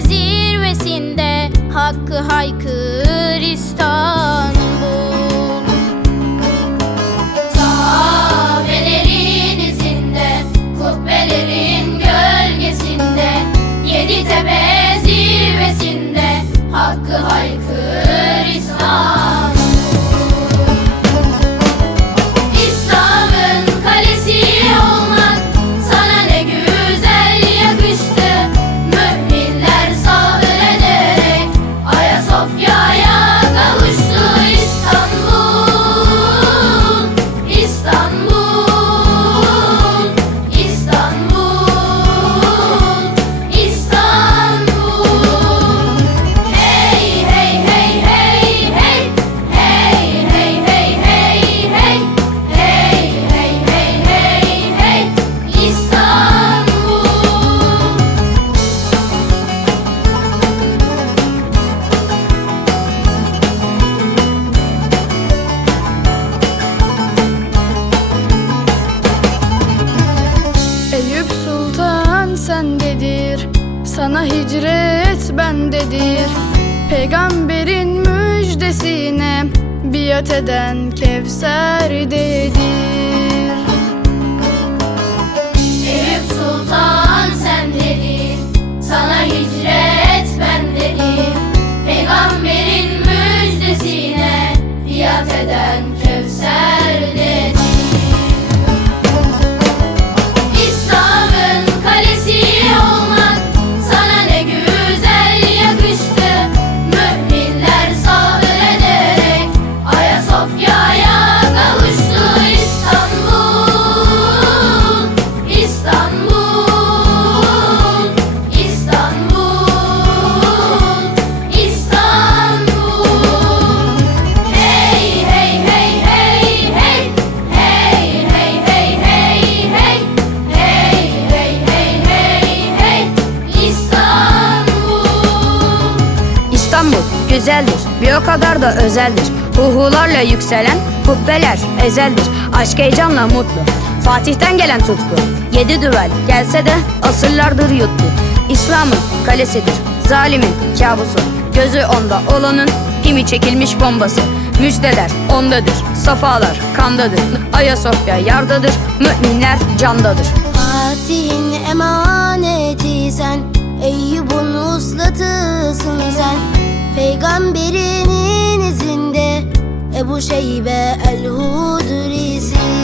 zirvesinde Hakkı haykır İstanbul Sana hicret bendedir. Peygamberin müjdesine Biat eden Kevser'dedir bir o kadar da özeldir. Huhularla yükselen kubbeler ezeldir. Aşk heyecanla mutlu, Fatih'ten gelen tutku. Yedi düvel gelse de asırlardır yuttu. İslam'ın kalesidir, zalimin kabusu. Gözü onda olanın pimi çekilmiş bombası. Müjdeler ondadır, safalar kandadır. Ayasofya yardadır, müminler candadır. Fatih'in emaneti sen uslatısın sen Peygamberinin izinde. Ebu Şeybe el-Hudri'sin